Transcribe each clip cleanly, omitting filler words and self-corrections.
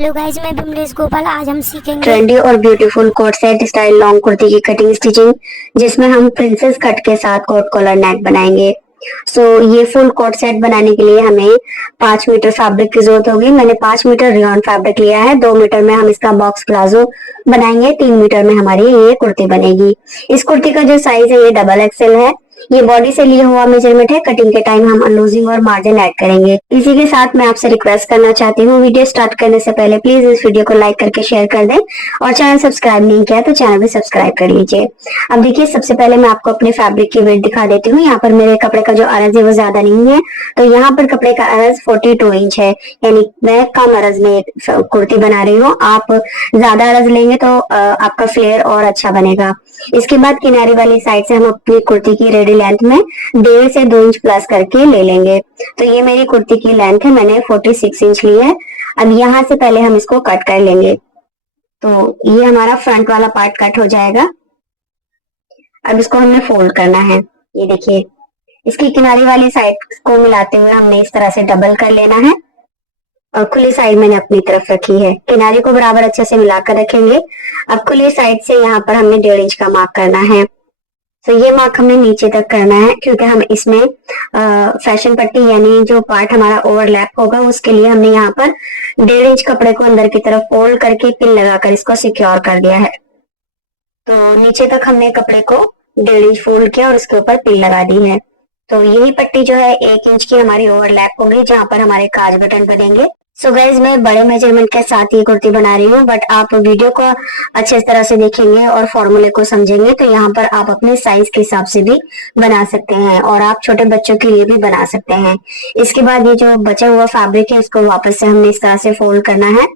Hello guys, मैं बिमलेश गोपाल। आज हम सीखेंगे ट्रेंडी और beautiful coat set style long kurti की कटिंग स्टिचिंग, जिसमें हम प्रिंसेस कट के साथ कोट कॉलर नेक बनाएंगे। ये फुल कोट सेट बनाने के लिए हमें 5 मीटर फैब्रिक की जरूरत होगी। मैंने 5 मीटर रियॉन फैब्रिक लिया है। 2 मीटर में हम इसका बॉक्स प्लाजो बनाएंगे। 3 मीटर में हमारी ये कुर्ती बनेगी। इस कुर्ती का जो साइज है ये डबल एक्सएल है। ये बॉडी से लिया हुआ मेजरमेंट है। कटिंग के टाइम हम अनलूजिंग और मार्जिन ऐड करेंगे। इसी के साथ मैं आपसे रिक्वेस्ट करना चाहती हूँ, वीडियो स्टार्ट करने से पहले प्लीज इस वीडियो को लाइक करके शेयर कर दें, और चैनल सब्सक्राइब नहीं किया तो चैनल भी सब्सक्राइब कर लीजिए। अब देखिए, सबसे पहले मैं आपको अपने फैब्रिक की वेट दिखा देती हूँ। यहाँ पर मेरे कपड़े का जो अरज है वो ज्यादा नहीं है, तो यहाँ पर कपड़े का अरज 42 इंच है, यानी मैं कम अरज में कुर्ती बना रही हूँ। आप ज्यादा अरज लेंगे तो आपका फ्लेयर और अच्छा बनेगा। इसके बाद किनारे वाली साइड से हम अपनी कुर्ती की रेडी लेंथ में 1.5 से 2 इंच प्लस करके ले लेंगे। तो ये मेरी कुर्ती की लेंथ है, मैंने 46 इंच ली है। अब यहाँ से पहले हम इसको कट कर लेंगे। तो ये हमारा फ्रंट वाला पार्ट कट हो जाएगा। अब इसको हमने फोल्ड करना है। ये देखिए, इसकी किनारी वाली साइड को मिलाते हुए हमने इस तरह से डबल कर लेना है, और खुली साइड मैंने अपनी तरफ रखी है। किनारे को बराबर अच्छे से मिलाकर रखेंगे। अब खुली साइड से यहाँ पर हमने 1.5 इंच का मार्क करना है। तो ये मार्क हमें नीचे तक करना है, क्योंकि हम इसमें फैशन पट्टी यानी जो पार्ट हमारा ओवरलैप होगा उसके लिए हमने यहाँ पर 1.5 इंच कपड़े को अंदर की तरफ फोल्ड करके पिन लगाकर इसको सिक्योर कर दिया है। तो नीचे तक हमने कपड़े को 1.5 इंच फोल्ड किया और उसके ऊपर पिन लगा दी है। तो यही पट्टी जो है 1 इंच की हमारी ओवरलैप होगी, जहाँ पर हमारे काज बटन बनेंगे। सो गाइज, मैं बड़े मेजरमेंट के साथ ये कुर्ती बना रही हूँ, बट आप वीडियो को अच्छे तरह से देखेंगे और फॉर्मूले को समझेंगे तो यहाँ पर आप अपने साइज के हिसाब से भी बना सकते हैं, और आप छोटे बच्चों के लिए भी बना सकते हैं। इसके बाद ये जो बचा हुआ फैब्रिक है इसको वापस से हमने इस तरह से फोल्ड करना है,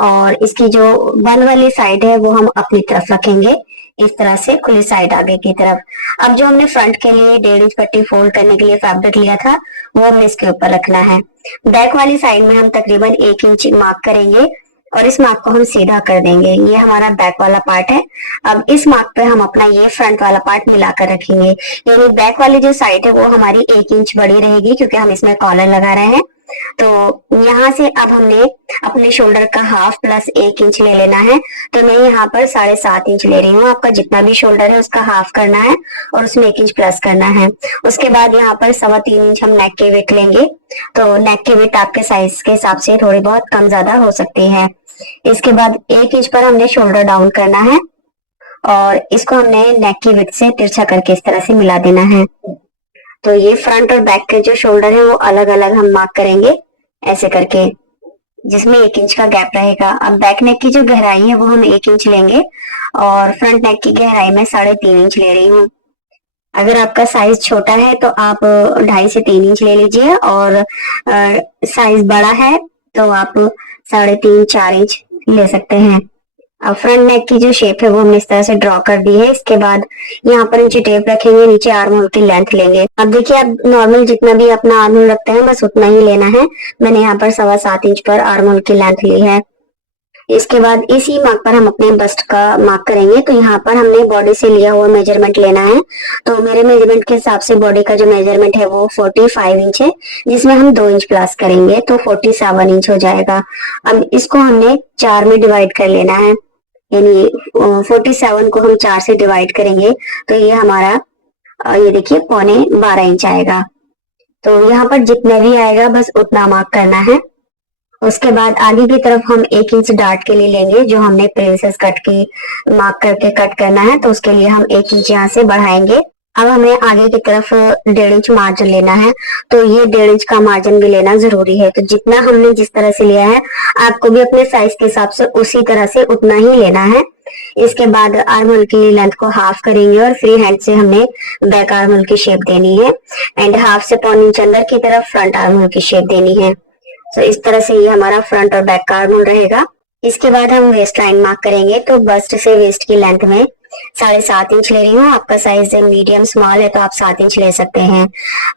और इसकी जो बंद वाली साइड है वो हम अपनी तरफ रखेंगे, इस तरह से खुली साइड आगे की तरफ। अब जो हमने फ्रंट के लिए 1.5 इंच पट्टी फोल्ड करने के लिए फैब्रिक लिया था वो हमें इसके ऊपर रखना है। बैक वाली साइड में हम तकरीबन 1 इंच मार्क करेंगे, और इस मार्क को हम सीधा कर देंगे। ये हमारा बैक वाला पार्ट है। अब इस मार्क पे हम अपना ये फ्रंट वाला पार्ट मिलाकर रखेंगे, यानी बैक वाली जो साइड है वो हमारी 1 इंच बड़ी रहेगी, क्योंकि हम इसमें कॉलर लगा रहे हैं। तो यहाँ से अब हमने अपने शोल्डर का हाफ प्लस 1 इंच ले लेना है। तो मैं यहाँ पर 7.5 इंच ले रही हूँ। आपका जितना भी शोल्डर है उसका हाफ करना है और उसमें 1 इंच प्लस करना है। उसके बाद यहाँ पर 3.25 इंच हम नेक के वेट लेंगे। तो नेक के वेट आपके साइज के हिसाब से थोड़ी बहुत कम ज्यादा हो सकती है। इसके बाद 1 इंच पर हमने शोल्डर डाउन करना है, और इसको हमने नेक की विड्थ से तिरछा करके इस तरह से मिला देना है। तो ये फ्रंट और बैक के जो शोल्डर है वो अलग अलग हम मार्क करेंगे ऐसे करके, जिसमें 1 इंच का गैप रहेगा। अब बैक नेक की जो गहराई है वो हम 1 इंच लेंगे, और फ्रंट नेक की गहराई में 3.5 इंच ले रही हूँ। अगर आपका साइज छोटा है तो आप 2.5 से 3 इंच ले लीजिए, और साइज बड़ा है तो आप 3.5-4 इंच ले सकते हैं। अब फ्रंट नेक की जो शेप है वो हमने इस तरह से ड्रॉ कर दी है। इसके बाद यहाँ पर नीचे टेप रखेंगे, नीचे आर्म होल की लेंथ लेंगे। अब देखिए, आप नॉर्मल जितना भी अपना आर्म होल रखते हैं बस उतना ही लेना है। मैंने यहाँ पर 7.25 इंच पर आर्म होल की लेंथ ली है। इसके बाद इसी मार्क पर हम अपने बस्ट का मार्क करेंगे। तो यहाँ पर हमने बॉडी से लिया हुआ मेजरमेंट लेना है। तो मेरे मेजरमेंट के हिसाब से बॉडी का जो मेजरमेंट है वो 45 इंच है, जिसमें हम 2 इंच प्लस करेंगे तो 47 इंच हो जाएगा। अब इसको हमने 4 में डिवाइड कर लेना है, यानी 47 को हम 4 से डिवाइड करेंगे तो ये हमारा ये देखिए 12.25 इंच आएगा। तो यहाँ पर जितना भी आएगा बस उतना मार्क करना है। उसके बाद आगे की तरफ हम 1 इंच डार्ट के लिए लेंगे, जो हमने प्रिंसेस कट की मार्क करके कट करना है, तो उसके लिए हम 1 इंच यहाँ से बढ़ाएंगे। अब हमें आगे की तरफ 1.5 इंच मार्जिन लेना है, तो ये 1.5 इंच का मार्जिन भी लेना जरूरी है। तो जितना हमने जिस तरह से लिया है आपको भी अपने साइज के हिसाब से उसी तरह से उतना ही लेना है। इसके बाद आर्म होल की लेंथ को हाफ करेंगे, और फ्री हैंड से हमने बैक आर्म होल की शेप देनी है, एंड हाफ से 1.25 इंच अंदर की तरफ फ्रंट आर्म होल की शेप देनी है। तो इस तरह से ये हमारा फ्रंट और बैक का आर्म होल रहेगा। इसके बाद हम वेस्ट लाइन मार्क करेंगे। तो बस्ट से वेस्ट की लेंथ में 7.5 इंच ले रही हूँ। आपका साइज मीडियम स्मॉल है तो आप 7 इंच ले सकते हैं।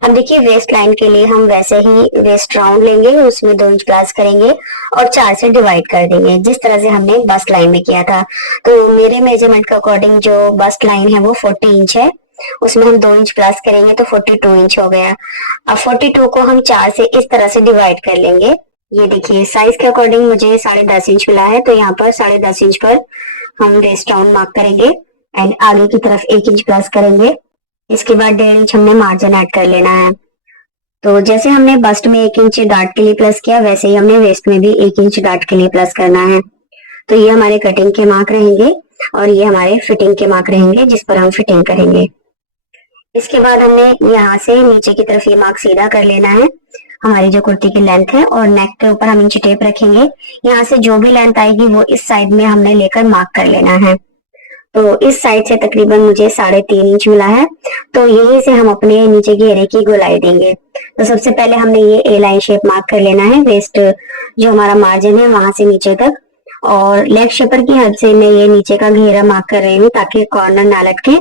अब देखिए, वेस्ट लाइन के लिए हम वैसे ही वेस्ट राउंड लेंगे, उसमें 2 इंच प्लस करेंगे और 4 से डिवाइड कर देंगे, जिस तरह से हमने बस्ट लाइन में किया था। तो मेरे मेजरमेंट के अकॉर्डिंग जो बस्ट लाइन है वो 40 इंच है, उसमें हम 2 इंच प्लस करेंगे तो 42 इंच हो गया। अब 42 को हम 4 से इस तरह से डिवाइड कर लेंगे, ये देखिए साइज के अकॉर्डिंग मुझे 10.5 इंच मिला है, तो यहाँ पर 10.5 इंच पर हम वेस्ट राउंड मार्क करेंगे एंड आगे की तरफ 1 इंच प्लस करेंगे। इसके बाद 1.5 इंच हमने मार्जिन ऐड कर लेना है। तो जैसे हमने बस्ट में 1 इंच डार्ट के लिए प्लस किया, वैसे ही हमने वेस्ट में भी 1 इंच डार्ट के लिए प्लस करना है। तो ये हमारे कटिंग के मार्क रहेंगे और ये हमारे फिटिंग के मार्क रहेंगे जिस पर हम फिटिंग करेंगे। इसके बाद हमने यहाँ से नीचे की तरफ ये मार्क सीधा कर लेना है, हमारी जो कुर्ती की लेंथ है, और नेक के ऊपर हम इंच टेप रखेंगे। यहाँ से जो भी लेंथ आएगी वो इस साइड में हमने लेकर मार्क कर लेना है। तो इस साइड से तकरीबन मुझे 3.5 इंच मिला है, तो यहीं से हम अपने नीचे घेरे की गोलाई देंगे। तो सबसे पहले हमने ये ए लाइन शेप मार्क कर लेना है, वेस्ट जो हमारा मार्जिन है वहां से नीचे तक, और लेग शेपर की हेल्प से मैं ये नीचे का घेरा मार्क कर रही हूँ ताकि कॉर्नर ना लटके।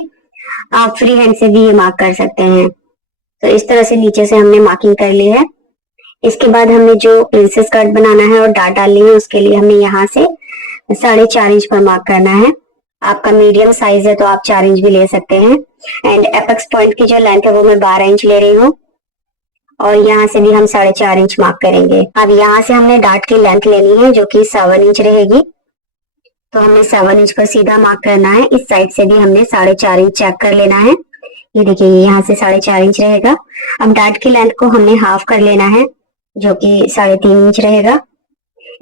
आप फ्री हैंड से भी ये मार्क कर सकते हैं। तो इस तरह से नीचे से हमने मार्किंग कर ली है। इसके बाद हमें जो प्रिंसेस कट बनाना है और डाट डालनी है, उसके लिए हमें यहाँ से 4.5 इंच पर मार्क करना है। आपका मीडियम साइज है तो आप 4 इंच भी ले सकते हैं। एंड एपेक्स पॉइंट की जो लेंथ है वो मैं 12 इंच ले रही हूँ, और यहाँ से भी हम 4.5 इंच मार्क करेंगे। अब यहाँ से हमने डाट की लेंथ लेनी है जो कि 7 इंच रहेगी, तो हमने 7 इंच पर सीधा मार्क करना है। इस साइड से भी हमने 4.5 इंच चेक कर लेना है। ये देखिए यहाँ से 4.5 इंच रहेगा। अब डाट की लेंथ को हमने हाफ कर लेना है जो कि 3.5 इंच रहेगा।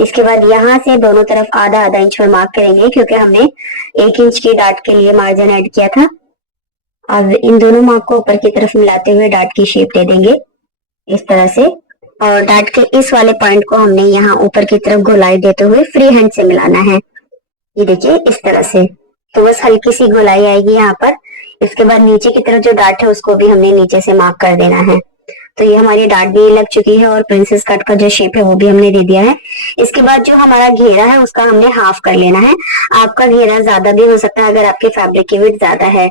इसके बाद यहाँ से दोनों तरफ आधा आधा इंच पर मार्क करेंगे क्योंकि हमने 1 इंच की डाट के लिए मार्जिन ऐड किया था। अब इन दोनों मार्क को ऊपर की तरफ मिलाते हुए डाट की शेप दे देंगे इस तरह से, और डाट के इस वाले पॉइंट को हमने यहाँ ऊपर की तरफ गोलाई देते हुए फ्री हैंड से मिलाना है। ये देखिए इस तरह से, तो बस हल्की सी गोलाई आएगी यहाँ पर। इसके बाद नीचे की तरफ जो डाट है उसको भी हमने नीचे से मार्क कर देना है। तो ये हमारी डाट भी लग चुकी है और प्रिंसेस कट का जो शेप है वो भी हमने दे दिया है। इसके बाद जो हमारा घेरा है उसका हमने हाफ कर लेना है। आपका घेरा ज्यादा भी हो सकता है अगर आपके फैब्रिक की विड्थ ज्यादा है।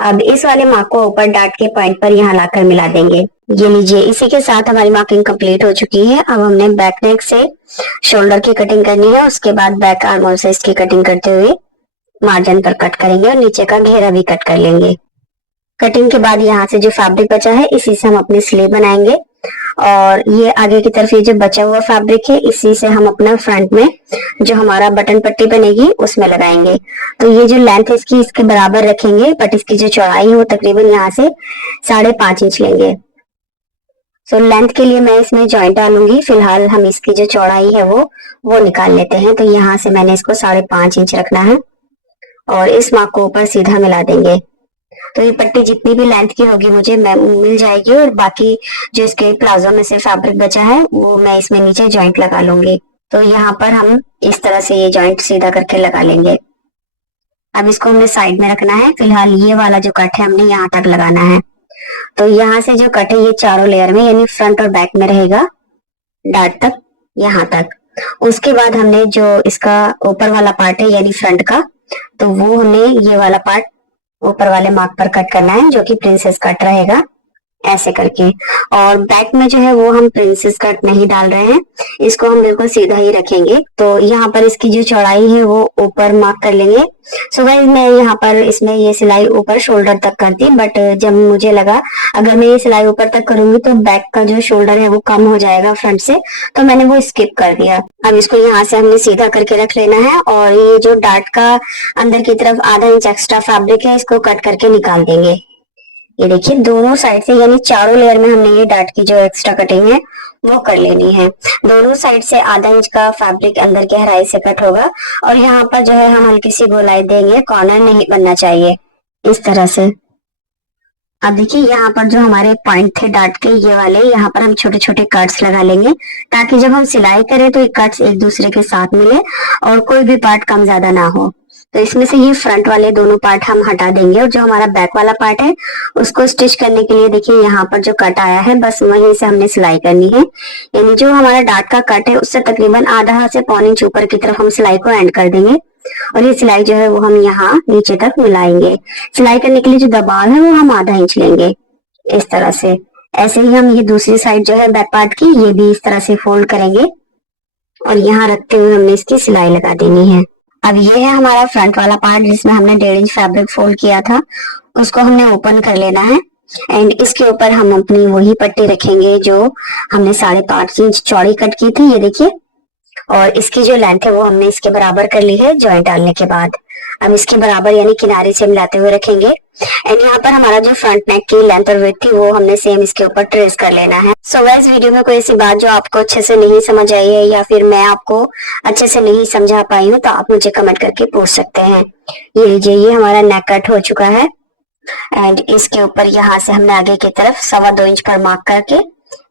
अब इस वाले मार्क को ऊपर डाट के पॉइंट पर यहाँ लाकर मिला देंगे। ये लीजिए, इसी के साथ हमारी मार्किंग कंप्लीट हो चुकी है। अब हमने बैक नेक से शोल्डर की कटिंग करनी है, उसके बाद बैक आर्म और से इसकी कटिंग करते हुए मार्जिन पर कट करेंगे और नीचे का घेरा भी कट कर लेंगे। कटिंग के बाद यहाँ से जो फैब्रिक बचा है इसी से हम अपनी स्लीव बनाएंगे, और ये आगे की तरफ ये जो बचा हुआ फैब्रिक है इसी से हम अपना फ्रंट में जो हमारा बटन पट्टी बनेगी उसमें लगाएंगे। तो ये जो लेंथ है इसकी इसके बराबर रखेंगे, बट इसकी जो चौड़ाई है वो तकरीबन यहाँ से 5.5 इंच लेंगे। सो लेंथ के लिए मैं इसमें जॉइंट डालूंगी। फिलहाल हम इसकी जो चौड़ाई है वो निकाल लेते हैं। तो यहाँ से मैंने इसको 5.5 इंच रखना है और इस मार्क को ऊपर सीधा मिला देंगे। तो ये पट्टी जितनी भी लेंथ की होगी मुझे मिल जाएगी, और बाकी जो इसके प्लाजो में से फैब्रिक बचा है वो मैं इसमें नीचे जॉइंट लगा लूंगी। तो यहाँ पर हम इस तरह से ये जॉइंट सीधा करके लगा लेंगे। अब इसको हमने साइड में रखना है। फिलहाल ये वाला जो कट है हमने यहाँ तक लगाना है। तो यहाँ से जो कट है ये चारों लेयर में यानी फ्रंट और बैक में रहेगा, डाट तक यहाँ तक। उसके बाद हमने जो इसका ऊपर वाला पार्ट है यानी फ्रंट का, तो वो हमें ये वाला पार्ट ऊपर वाले मार्क पर कट करना है जो कि प्रिंसेस कट रहेगा ऐसे करके। और बैक में जो है वो हम प्रिंसेस कट नहीं डाल रहे हैं, इसको हम बिल्कुल सीधा ही रखेंगे। तो यहाँ पर इसकी जो चौड़ाई है वो ऊपर मार्क कर लेंगे। सो गाइस मैं यहाँ पर इसमें ये सिलाई ऊपर शोल्डर तक करती, बट जब मुझे लगा अगर मैं ये सिलाई ऊपर तक करूंगी तो बैक का जो शोल्डर है वो कम हो जाएगा फ्रंट से, तो मैंने वो स्किप कर दिया। अब इसको यहाँ से हमने सीधा करके रख लेना है, और ये जो डार्ट का अंदर की तरफ आधा इंच एक्स्ट्रा फैब्रिक है इसको कट करके निकाल देंगे। ये देखिए दोनों साइड से यानी चारों लेयर में हमने ये डार्ट की जो एक्स्ट्रा कटिंग है वो कर लेनी है। दोनों साइड से आधा इंच का फैब्रिक अंदर की गहराई से कट होगा, और यहाँ पर जो है हम हल्की सी गोलाई देंगे, कॉर्नर नहीं बनना चाहिए इस तरह से। अब देखिए यहाँ पर जो हमारे पॉइंट थे डार्ट के ये वाले, यहाँ पर हम छोटे छोटे कट्स लगा लेंगे ताकि जब हम सिलाई करें तो ये कट्स एक दूसरे के साथ मिले और कोई भी पार्ट कम ज्यादा ना हो। तो इसमें से ये फ्रंट वाले दोनों पार्ट हम हटा देंगे, और जो हमारा बैक वाला पार्ट है उसको स्टिच करने के लिए देखिए यहाँ पर जो कट आया है बस वहीं से हमने सिलाई करनी है। यानी जो हमारा डार्ट का कट है उससे तकरीबन आधा से पौन इंच ऊपर की तरफ हम सिलाई को एंड कर देंगे, और ये सिलाई जो है वो हम यहाँ नीचे तक मिलाएंगे। सिलाई करने के लिए जो दबाव है वो हम आधा इंच लेंगे इस तरह से। ऐसे ही हम ये दूसरी साइड जो है बैक पार्ट की ये भी इस तरह से फोल्ड करेंगे, और यहाँ रखते हुए हमने इसकी सिलाई लगा देनी है। अब ये है हमारा फ्रंट वाला पार्ट जिसमें हमने 1.5 इंच फैब्रिक फोल्ड किया था, उसको हमने ओपन कर लेना है। एंड इसके ऊपर हम अपनी वही पट्टी रखेंगे जो हमने 5.5 इंच चौड़ी कट की थी, ये देखिए। और इसकी जो लेंथ है वो हमने इसके बराबर कर ली है जॉइंट डालने के बाद। अब इसके बराबर यानी किनारे से मिलाते हुए रखेंगे। एंड यहाँ पर हमारा जो फ्रंट नेक की लेंथ और विड्थ थी वो हमने सेम इसके ऊपर ट्रेस कर लेना है। सो गाइस, वीडियो में कोई ऐसी बात जो आपको अच्छे से नहीं समझ आई है या फिर मैं आपको अच्छे से नहीं समझा पाई हूँ तो आप मुझे कमेंट करके पूछ सकते हैं। ये लीजिए, ये हमारा नेक कट हो चुका है। एंड इसके ऊपर यहाँ से हमने आगे की तरफ 2.25 इंच पर मार्क करके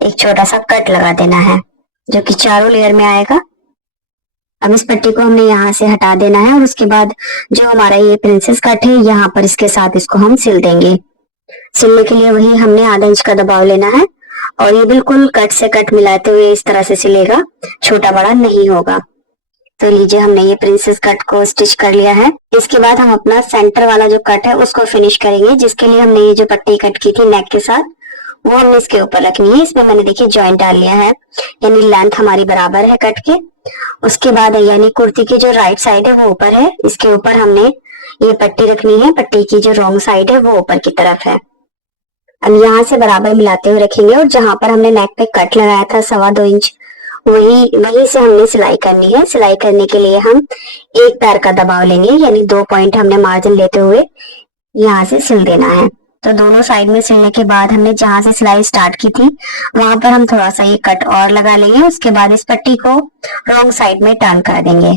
एक छोटा सा कट लगा देना है जो कि चारों लेयर में आएगा। अब इस पट्टी को हमने यहाँ से हटा देना है और उसके बाद जो हमारा ये प्रिंसेस कट है यहाँ पर इसके साथ इसको हम सिल देंगे। सिलने के लिए वही हमने आधा इंच का दबाव लेना है और ये बिल्कुल कट से कट मिलाते हुए इस तरह से सिलेगा, छोटा बड़ा नहीं होगा। तो लीजिए, हमने ये प्रिंसेस कट को स्टिच कर लिया है। इसके बाद हम अपना सेंटर वाला जो कट है उसको फिनिश करेंगे, जिसके लिए हमने ये जो पट्टी कट की थी नेक के साथ वो हमने इसके ऊपर रखनी है। इसमें मैंने देखिए जॉइंट डाल लिया है, यानी लेंथ हमारी बराबर है कट के। उसके बाद यानी कुर्ती की जो राइट साइड है वो ऊपर है, इसके ऊपर हमने ये पट्टी रखनी है। पट्टी की जो रॉन्ग साइड है वो ऊपर की तरफ है। अब यहाँ से बराबर मिलाते हुए रखेंगे और जहां पर हमने नेक पे कट लगाया था 2.25 इंच, वही से हमने सिलाई करनी है। सिलाई करने के लिए हम एक पैर का दबाव लेंगे, यानी 2 पॉइंट हमने मार्जिन लेते हुए यहाँ से सिल देना है। तो दोनों साइड में सिलने के बाद हमने जहां से सिलाई स्टार्ट की थी वहां पर हम थोड़ा सा ये कट और लगा लेंगे। उसके बाद इस पट्टी को रॉन्ग साइड में टर्न कर देंगे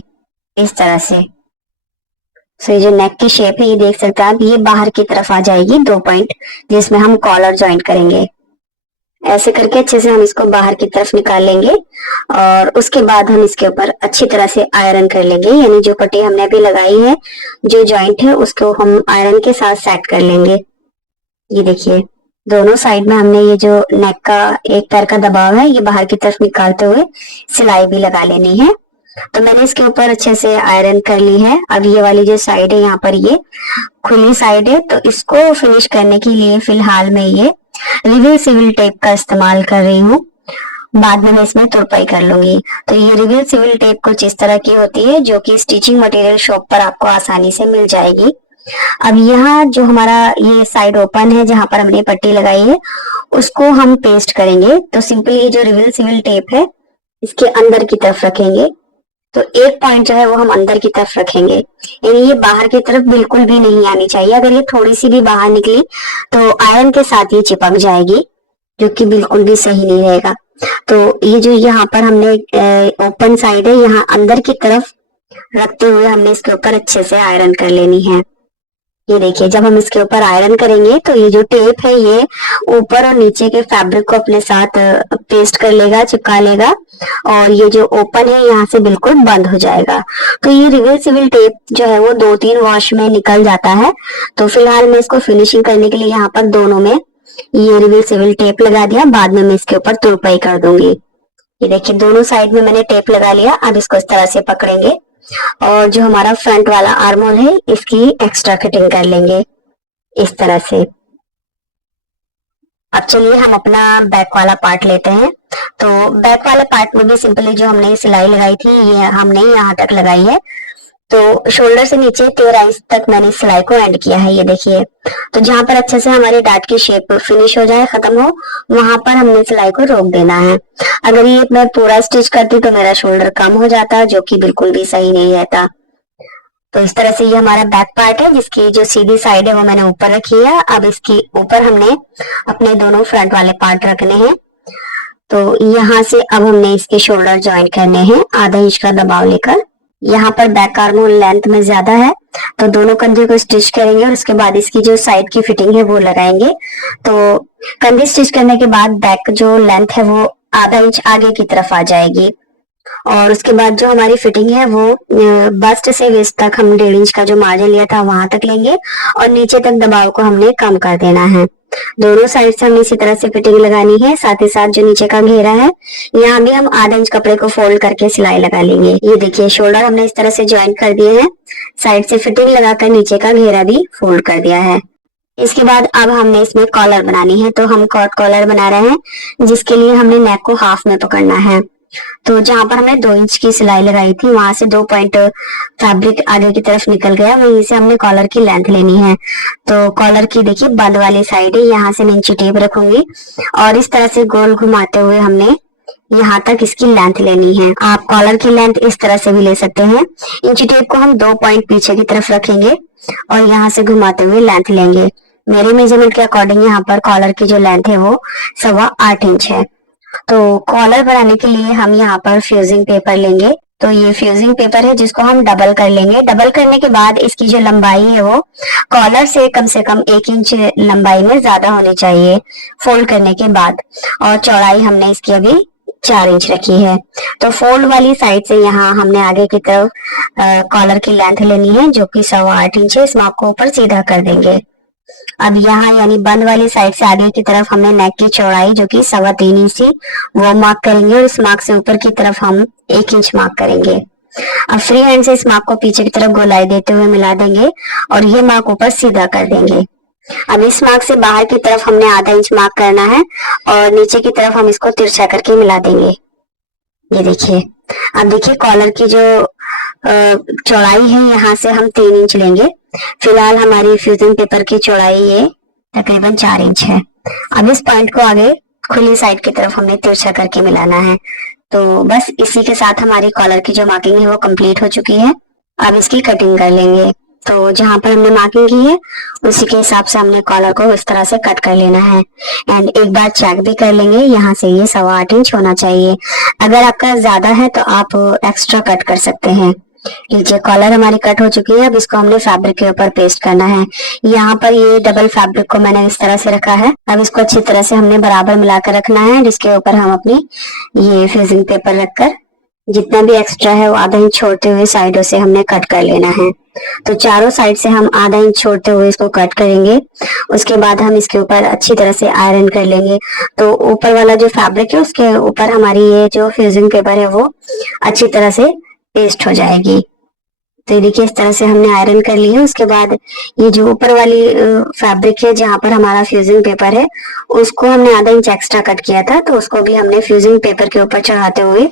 इस तरह से। सो ये जो नेक की शेप है ये देख सकते हैं आप, ये बाहर की तरफ आ जाएगी 2 पॉइंट, जिसमें हम कॉलर ज्वाइंट करेंगे। ऐसे करके अच्छे से हम इसको बाहर की तरफ निकाल लेंगे और उसके बाद हम इसके ऊपर अच्छी तरह से आयरन कर लेंगे, यानी जो पट्टी हमने अभी लगाई है, जो जॉइंट है उसको हम आयरन के साथ सेट कर लेंगे। ये देखिए, दोनों साइड में हमने ये जो नेक का एक पैर का दबाव है ये बाहर की तरफ निकालते हुए सिलाई भी लगा लेनी है। तो मैंने इसके ऊपर अच्छे से आयरन कर ली है। अब ये वाली जो साइड है यहाँ पर ये खुली साइड है, तो इसको फिनिश करने के लिए फिलहाल मैं ये रिवर्सिबल टेप का इस्तेमाल कर रही हूँ। बाद में मैं इसमें तुरपाई कर लूंगी। तो ये रिवर्सिबल टेप कुछ इस तरह की होती है जो कि स्टिचिंग मटेरियल शॉप पर आपको आसानी से मिल जाएगी। अब यहाँ जो हमारा ये साइड ओपन है जहां पर हमने पट्टी लगाई है उसको हम पेस्ट करेंगे। तो सिंपली ये जो रिवर्सिबल टेप है इसके अंदर की तरफ रखेंगे। तो एक पॉइंट जो है वो हम अंदर की तरफ रखेंगे, यानी ये बाहर की तरफ बिल्कुल भी नहीं आनी चाहिए। अगर ये थोड़ी सी भी बाहर निकली तो आयरन के साथ ये चिपक जाएगी, जो कि बिल्कुल भी सही नहीं रहेगा। तो ये जो यहाँ पर हमने ओपन साइड है यहाँ अंदर की तरफ रखते हुए हमने इसके ऊपर अच्छे से आयरन कर लेनी है। ये देखिए, जब हम इसके ऊपर आयरन करेंगे तो ये जो टेप है ये ऊपर और नीचे के फैब्रिक को अपने साथ पेस्ट कर लेगा, चिपका लेगा और ये जो ओपन है यहाँ से बिल्कुल बंद हो जाएगा। तो ये रिवर्सिबल टेप जो है वो 2-3 वॉश में निकल जाता है। तो फिलहाल मैं इसको फिनिशिंग करने के लिए यहाँ पर दोनों में ये रिवर्सिबल टेप लगा दिया, बाद में मैं इसके ऊपर तुरपाई कर दूंगी। ये देखिए, दोनों साइड में मैंने टेप लगा लिया। अब इसको इस तरह से पकड़ेंगे और जो हमारा फ्रंट वाला आर्म होल है इसकी एक्स्ट्रा कटिंग कर लेंगे इस तरह से। अब चलिए हम अपना बैक वाला पार्ट लेते हैं। तो बैक वाले पार्ट में भी सिंपली जो हमने सिलाई लगाई थी ये हमने यहाँ तक लगाई है। तो शोल्डर से नीचे 13 इंच तक मैंने सिलाई को एंड किया है, ये देखिए। तो जहां पर अच्छे से हमारी डाट की शेप फिनिश हो जाए, खत्म हो, वहां पर हमने सिलाई को रोक देना है। अगर ये मैं पूरा स्टिच करती तो मेरा शोल्डर कम हो जाता, जो कि बिल्कुल भी सही नहीं रहता। तो इस तरह से ये हमारा बैक पार्ट है जिसकी जो सीधी साइड है वो मैंने ऊपर रखी है। अब इसके ऊपर हमने अपने दोनों फ्रंट वाले पार्ट रखने हैं। तो यहाँ से अब हमने इसके शोल्डर ज्वाइन करने हैं आधा इंच का दबाव लेकर। यहाँ पर बैक आर्म होल लेंथ में ज्यादा है तो दोनों कंधे को स्टिच करेंगे और उसके बाद इसकी जो साइड की फिटिंग है वो लगाएंगे। तो कंधे स्टिच करने के बाद बैक जो लेंथ है वो आधा इंच आगे की तरफ आ जाएगी और उसके बाद जो हमारी फिटिंग है वो बस्ट से वेस्ट तक हम 1.5 इंच का जो मार्जिन लिया था वहां तक लेंगे और नीचे तक दबाव को हमने कम कर देना है। दोनों साइड से हमने इसी तरह से फिटिंग लगानी है। साथ ही साथ जो नीचे का घेरा है यहाँ भी हम आधा इंच कपड़े को फोल्ड करके सिलाई लगा लेंगे। ये देखिए, शोल्डर हमने इस तरह से ज्वाइन कर दिए हैं, साइड से फिटिंग लगाकर नीचे का घेरा भी फोल्ड कर दिया है। इसके बाद अब हमने इसमें कॉलर बनानी है। तो हम कॉट कॉलर बना रहे हैं जिसके लिए हमने नेक को हाफ में पकड़ना है। तो जहां पर हमने 2 इंच की सिलाई लगाई थी वहां से 2 पॉइंट फैब्रिक आगे की तरफ निकल गया, वहीं से हमने कॉलर की लेंथ लेनी है। तो कॉलर की देखिए बंद वाली साइड है, यहाँ से मैं इंची टेप रखूंगी और इस तरह से गोल घुमाते हुए हमने यहाँ तक इसकी लेंथ लेनी है। आप कॉलर की लेंथ इस तरह से भी ले सकते हैं। इंची टेप को हम 2 पॉइंट पीछे की तरफ रखेंगे और यहाँ से घुमाते हुए लेंथ लेंगे। मेरे मेजरमेंट के अकॉर्डिंग यहाँ पर कॉलर की जो लेंथ है वो 8.25 इंच है। तो कॉलर बनाने के लिए हम यहाँ पर फ्यूजिंग पेपर लेंगे। तो ये फ्यूजिंग पेपर है जिसको हम डबल कर लेंगे। डबल करने के बाद इसकी जो लंबाई है वो कॉलर से कम 1 इंच लंबाई में ज्यादा होनी चाहिए फोल्ड करने के बाद। और चौड़ाई हमने इसकी अभी 4 इंच रखी है। तो फोल्ड वाली साइड से यहाँ हमने आगे की तरफ कॉलर की लेंथ लेनी है जो कि 8.25 इंच है। इस मार्क को ऊपर सीधा कर देंगे। अब यहाँ यानी बंद वाली साइड से आगे की तरफ हमने नेक की चौड़ाई जो कि 3.25 इंच थी वो मार्क करेंगे और इस मार्क से ऊपर की तरफ हम 1 इंच मार्क करेंगे। अब फ्री हैंड से इस मार्क को पीछे की तरफ गोलाई देते हुए मिला देंगे और ये मार्क ऊपर सीधा कर देंगे। अब इस मार्क से बाहर की तरफ हमने आधा इंच मार्क करना है और नीचे की तरफ हम इसको तिरछा करके मिला देंगे। ये देखिए। अब देखिए कॉलर की जो चौड़ाई है यहाँ से हम 3 इंच लेंगे। फिलहाल हमारी फ्यूजिंग पेपर की चौड़ाई ये तकरीबन 4 इंच है। अब इस पॉइंट को आगे खुली साइड की तरफ हमने तिरछा करके मिलाना है। तो बस इसी के साथ हमारी कॉलर की जो मार्किंग है वो कंप्लीट हो चुकी है। अब इसकी कटिंग कर लेंगे। तो जहां पर हमने मार्किंग की है उसी के हिसाब से हमने कॉलर को इस तरह से कट कर लेना है। एंड एक बार चेक भी कर लेंगे, यहाँ से ये 8.25 इंच होना चाहिए। अगर आपका ज्यादा है तो आप एक्स्ट्रा कट कर सकते हैं। लीजिए कॉलर हमारी कट हो चुकी है। अब इसको हमने फैब्रिक के ऊपर पेस्ट करना है। यहाँ पर ये डबल फैब्रिक को मैंने इस तरह से रखा है। अब इसको अच्छी तरह से हमने बराबर मिलाकर रखना है जिसके ऊपर हम अपनी ये फ्यूजिंग पेपर रखकर जितना भी एक्स्ट्रा है वो आधा इंच छोड़ते हुए साइडों से हमने कट कर लेना है। तो चारों साइड से हम आधा इंच छोड़ते हुए इसको कट करेंगे। उसके बाद हम इसके ऊपर अच्छी तरह से आयरन कर लेंगे। तो ऊपर वाला जो फैब्रिक है उसके ऊपर हमारी ये जो फ्यूजिंग पेपर है वो अच्छी तरह से पेस्ट हो जाएगी। तो ये देखिए इस तरह से हमने आयरन कर ली है। उसके बाद ये जो ऊपर वाली फैब्रिक है जहां पर हमारा फ्यूजिंग पेपर है उसको हमने आधा इंच एक्स्ट्रा कट किया था, तो उसको भी हमने फ्यूजिंग पेपर के ऊपर चढ़ाते हुए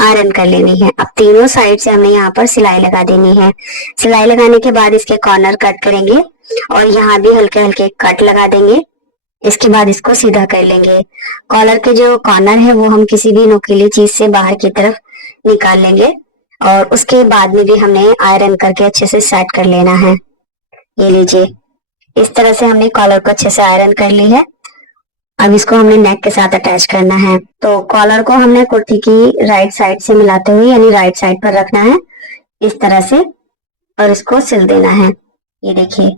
आयरन कर लेनी है। अब तीनों साइड से हमने यहाँ पर सिलाई लगा देनी है। सिलाई लगाने के बाद इसके कॉर्नर कट करेंगे और यहाँ भी हल्के हल्के कट लगा देंगे। इसके बाद इसको सीधा कर लेंगे। कॉलर के जो कॉर्नर है वो हम किसी भी नुकीली चीज से बाहर की तरफ निकाल लेंगे और उसके बाद में भी हमने आयरन करके अच्छे से सेट कर लेना है। ये लीजिए इस तरह से हमने कॉलर को अच्छे से आयरन कर ली है। अब इसको हमने नेक के साथ अटैच करना है। तो कॉलर को हमने कुर्ती की राइट साइड से मिलाते हुए यानी राइट साइड पर रखना है इस तरह से और इसको सिल देना है। ये देखिए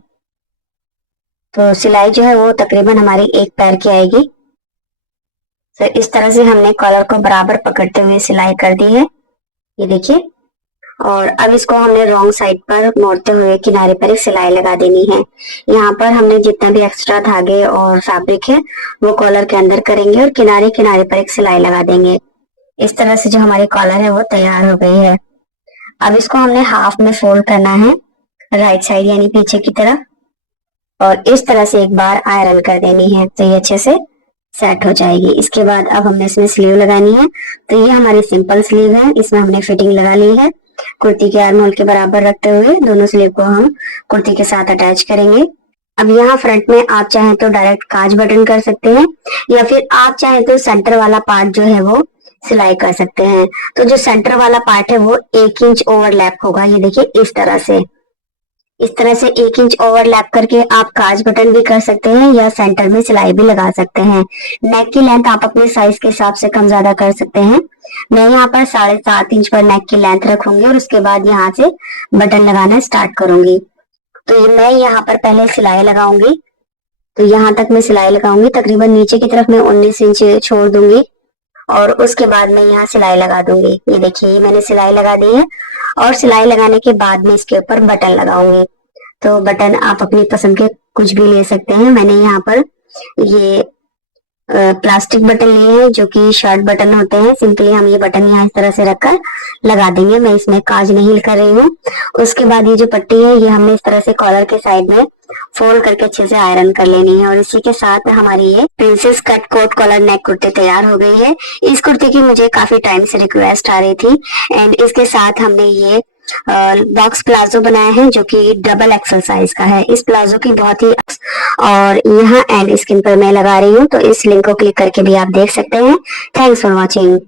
तो सिलाई जो है वो तकरीबन हमारी एक पैर की आएगी। तो इस तरह से हमने कॉलर को बराबर पकड़ते हुए सिलाई कर दी है। ये देखिए। और अब इसको हमने रॉन्ग साइड पर मोड़ते हुए किनारे पर एक सिलाई लगा देनी है। यहाँ पर हमने जितना भी एक्स्ट्रा धागे और फैब्रिक है वो कॉलर के अंदर करेंगे और किनारे किनारे पर एक सिलाई लगा देंगे। इस तरह से जो हमारी कॉलर है वो तैयार हो गई है। अब इसको हमने हाफ में फोल्ड करना है राइट साइड यानी पीछे की तरफ और इस तरह से एक बार आयरन कर देनी है तो ये अच्छे से सेट हो जाएगी। इसके बाद अब हमने इसमें स्लीव लगानी है। तो ये हमारी सिंपल स्लीव है, इसमें हमने फिटिंग लगा ली है। कुर्ती के आर्म होल के बराबर रखते हुए दोनों स्लीव को हम कुर्ती के साथ अटैच करेंगे। अब यहाँ फ्रंट में आप चाहें तो डायरेक्ट काज बटन कर सकते हैं या फिर आप चाहें तो सेंटर वाला पार्ट जो है वो सिलाई कर सकते हैं। तो जो सेंटर वाला पार्ट है वो 1 इंच ओवरलैप होगा। ये देखिए इस तरह से 1 इंच ओवरलैप करके आप काज बटन भी कर सकते हैं या सेंटर में सिलाई भी लगा सकते हैं। नेक की लेंथ आप अपने साइज के हिसाब से कम ज्यादा कर सकते हैं। मैं यहाँ पर 7.5 इंच पर नेक की लेंथ रखूंगी और उसके बाद यहाँ से बटन लगाना स्टार्ट करूंगी। तो मैं यहाँ पर पहले सिलाई लगाऊंगी। तो यहाँ तक मैं सिलाई लगाऊंगी, तकरीबन नीचे की तरफ मैं 19 इंच छोड़ दूंगी और उसके बाद मैं यहाँ सिलाई लगा दूंगी। ये देखिए मैंने सिलाई लगा दी है और सिलाई लगाने के बाद में इसके ऊपर बटन लगाऊंगी। तो बटन आप अपनी पसंद के कुछ भी ले सकते हैं। मैंने यहाँ पर ये प्लास्टिक बटन लिए हैं जो कि शर्ट बटन होते हैं। सिंपली हम ये बटन यहाँ इस तरह से रखकर लगा देंगे। मैं इसमें काज नहीं कर रही हूँ। उसके बाद ये जो पट्टी है ये हमने इस तरह से कॉलर के साइड में फोल्ड करके अच्छे से आयरन कर लेनी है। और इसी के साथ हमारी ये princess cut coat collar neck kurti तैयार हो गई है। इस कुर्ती की मुझे काफी टाइम से रिक्वेस्ट आ रही थी एंड इसके साथ हमने ये बॉक्स प्लाजो बनाया है जो कि डबल एक्सल साइज का है। इस प्लाजो की बहुत ही और यहाँ एंड स्किन पर मैं लगा रही हूँ, तो इस लिंक को क्लिक करके भी आप देख सकते हैं। Thanks for watching.